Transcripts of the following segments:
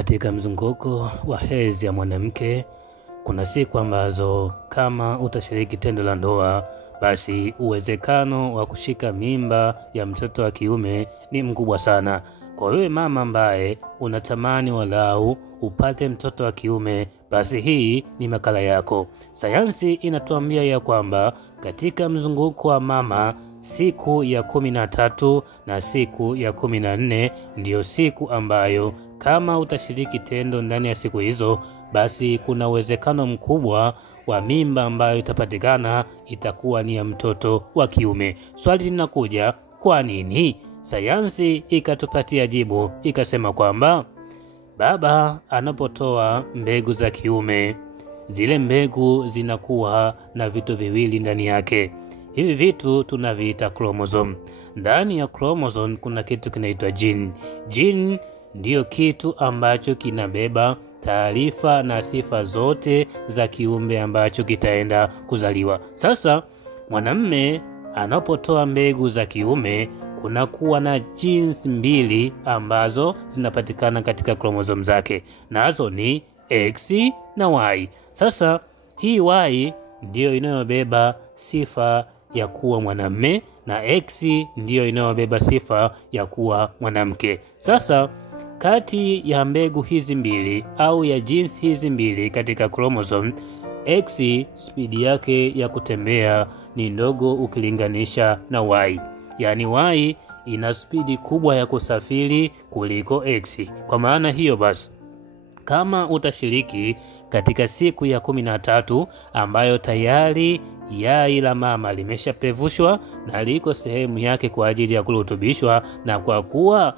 Katika mzunguko wa hedhi ya mwanamke, kuna siku ambazo kama utashiriki tendo la ndoa, basi uwezekano wa kushika mimba ya mtoto wa kiume ni mkubwa sana. Kwa wewe mama ambaye unatamani walau upate mtoto wa kiume, basi hii ni makala yako. Sayansi inatuambia ya kwamba katika mzunguko wa mama, siku ya 13 na siku ya 14 ndiyo siku ambayo kama utashiriki tendo ndani ya siku hizo, basi kuna uwezekano mkubwa wa mimba ambayo itapatikana itakuwa ni ya mtoto wa kiume. Swali linakuja, kwa nini? Sayansi ikatupatia jibu, ikasema kwamba baba anapotoa mbegu za kiume, zile mbegu zinakuwa na vitu viwili ndani yake. Hivi vitu tunaviita chromosome. Ndani ya chromosome kuna kitu kinaitwa gene. Gene ndiyo kitu ambacho kinabeba taarifa na sifa zote za kiumbe ambacho kitaenda kuzaliwa. Sasa mwanamume anapotoa mbegu za kiume, kunakuwa na genes mbili ambazo zinapatikana katika chromosome zake, nazo ni X na Y. Sasa hii Y ndiyo inayobeba sifa ya kuwa mwanamume na X ndiyo inayobeba sifa ya kuwa mwanamke. Sasa kati ya mbegu hizi mbili au ya genes hizi mbili katika chromosome, X spidi yake ya kutembea ni ndogo ukilinganisha na Y. Yaani Y ina spidi kubwa ya kusafiri kuliko X. Kwa maana hiyo basi, kama utashiriki katika siku ya 13 ambayo tayari yai la mama limeshapevushwa na liko sehemu yake kwa ajili ya kurutubishwa, na kwa kuwa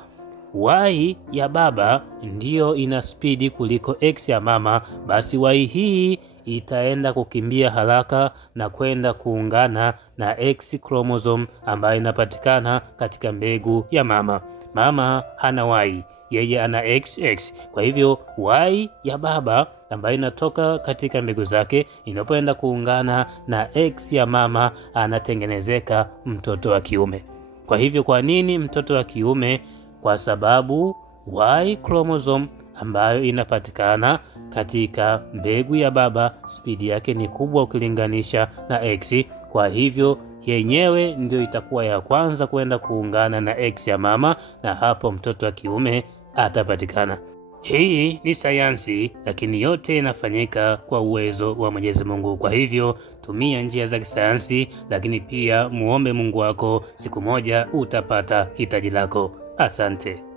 Y ya baba ndiyo ina spidi kuliko X ya mama, basi Y hii itaenda kukimbia haraka na kwenda kuungana na X chromosome ambayo inapatikana katika mbegu ya mama. Mama hana Y, yeye ana XX. Kwa hivyo Y ya baba ambayo inatoka katika mbegu zake inapoenda kuungana na X ya mama, anatengenezeka mtoto wa kiume. Kwa hivyo kwa nini mtoto wa kiume? Kwa sababu Y chromosome ambayo inapatikana katika mbegu ya baba spidi yake ni kubwa ukilinganisha na X. Kwa hivyo yenyewe ndio itakuwa ya kwanza kwenda kuungana na X ya mama, na hapo mtoto wa kiume atapatikana. Hii ni sayansi, lakini yote inafanyika kwa uwezo wa Mwenyezi Mungu. Kwa hivyo tumia njia za kisayansi, lakini pia muombe Mungu wako, siku moja utapata hitaji lako. Asante.